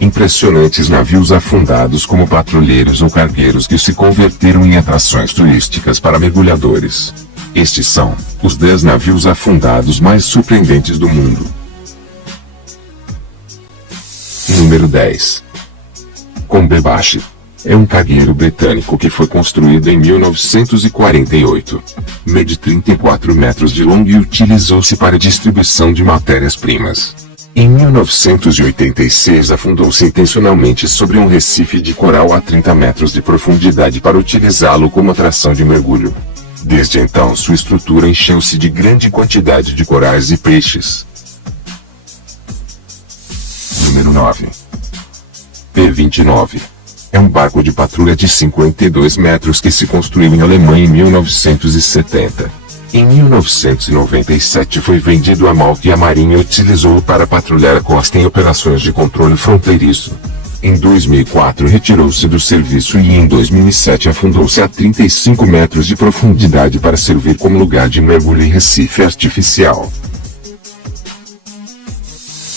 Impressionantes navios afundados como patrulheiros ou cargueiros que se converteram em atrações turísticas para mergulhadores. Estes são os 10 navios afundados mais surpreendentes do mundo. Número 10. Combebache. É um cargueiro britânico que foi construído em 1948. Mede 34 metros de longo e utilizou-se para distribuição de matérias-primas. Em 1986 afundou-se intencionalmente sobre um recife de coral a 30 metros de profundidade para utilizá-lo como atração de mergulho. Desde então sua estrutura encheu-se de grande quantidade de corais e peixes. Número 9. P-29. É um barco de patrulha de 52 metros que se construiu em Alemanha em 1970. Em 1997 foi vendido a Malta e a Marinha utilizou-o para patrulhar a costa em operações de controle fronteiriço. Em 2004 retirou-se do serviço e em 2007 afundou-se a 35 metros de profundidade para servir como lugar de mergulho em recife artificial.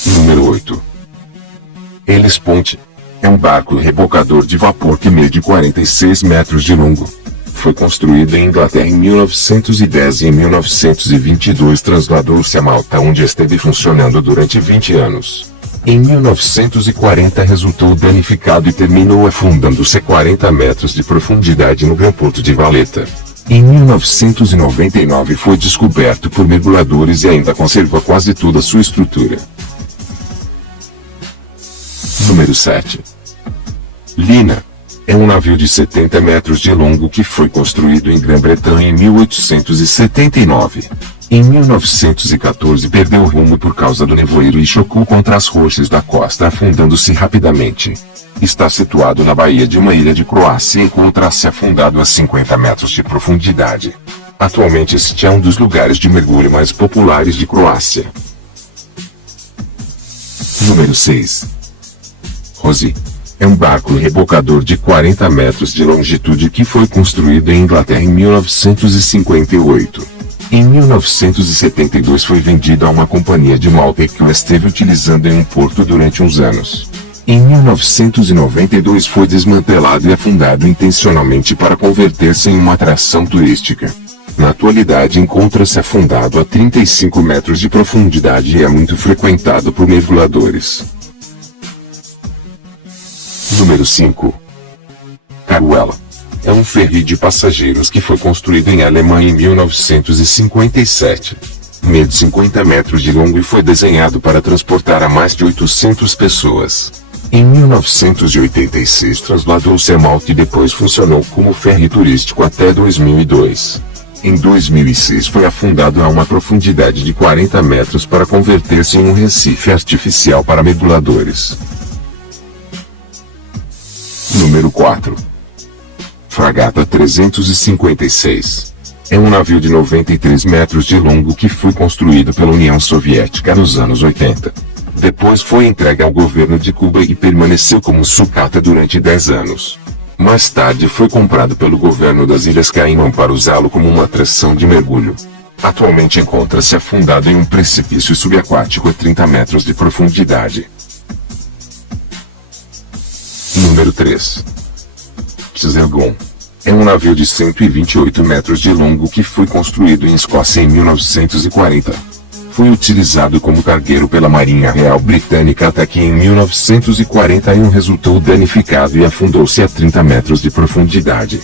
Número 8. Hellespont. É um barco rebocador de vapor que mede 46 metros de longo. Foi construído em Inglaterra em 1910 e em 1922 trasladou-se a Malta, onde esteve funcionando durante 20 anos. Em 1940 resultou danificado e terminou afundando-se a 40 metros de profundidade no Gran Porto de Valletta. Em 1999 foi descoberto por mergulhadores e ainda conserva quase toda a sua estrutura. Número 7. Lina. É um navio de 70 metros de longo que foi construído em Grã-Bretanha em 1879. Em 1914 perdeu o rumo por causa do nevoeiro e chocou contra as rochas da costa, afundando-se rapidamente. Está situado na baía de uma ilha de Croácia e encontra-se afundado a 50 metros de profundidade. Atualmente este é um dos lugares de mergulho mais populares de Croácia. Número 6. Rose. É um barco rebocador de 40 metros de longitude que foi construído em Inglaterra em 1958. Em 1972 foi vendido a uma companhia de Malta que o esteve utilizando em um porto durante uns anos. Em 1992 foi desmantelado e afundado intencionalmente para converter-se em uma atração turística. Na atualidade encontra-se afundado a 35 metros de profundidade e é muito frequentado por mergulhadores. Número 5. Caruela. É um ferry de passageiros que foi construído em Alemanha em 1957. Mede 50 metros de longo e foi desenhado para transportar a mais de 800 pessoas. Em 1986 trasladou-se a Malta e depois funcionou como ferry turístico até 2002. Em 2006 foi afundado a uma profundidade de 40 metros para converter-se em um recife artificial para mergulhadores. Número 4. Fragata 356. É um navio de 93 metros de longo que foi construído pela União Soviética nos anos 80. Depois foi entregue ao governo de Cuba e permaneceu como sucata durante 10 anos. Mais tarde foi comprado pelo governo das Ilhas Caimão para usá-lo como uma atração de mergulho. Atualmente encontra-se afundado em um precipício subaquático a 30 metros de profundidade. Número 3. Tselgon. É um navio de 128 metros de longo que foi construído em Escócia em 1940. Foi utilizado como cargueiro pela Marinha Real Britânica até que em 1941 resultou danificado e afundou-se a 30 metros de profundidade.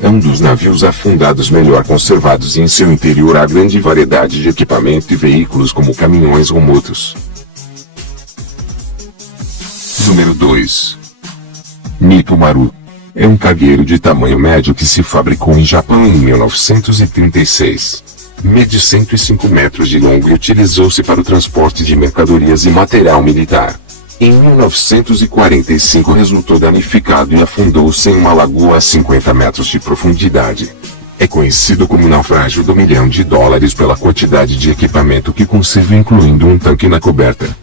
É um dos navios afundados melhor conservados e em seu interior há grande variedade de equipamento e veículos como caminhões ou motos. Número 2. Mitomaru. É um cargueiro de tamanho médio que se fabricou em Japão em 1936. Mede 105 metros de longo e utilizou-se para o transporte de mercadorias e material militar. Em 1945 resultou danificado e afundou-se em uma lagoa a 50 metros de profundidade. É conhecido como naufrágio do $1 milhão pela quantidade de equipamento que conserva, incluindo um tanque na coberta.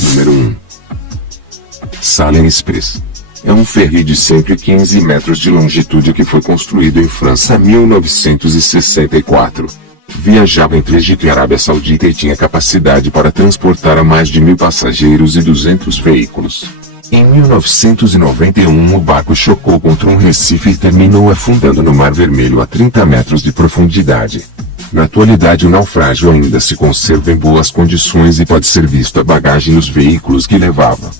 Número 1. Salem Express. É um ferry de 115 metros de longitude que foi construído em França em 1964. viajava entre Egito e Arábia Saudita e tinha capacidade para transportar a mais de 1.000 passageiros e 200 veículos. Em 1991 o barco chocou contra um recife e terminou afundando no Mar Vermelho a 30 metros de profundidade. Na atualidade o naufrágio ainda se conserva em boas condições e pode ser visto a bagagem nos veículos que levava.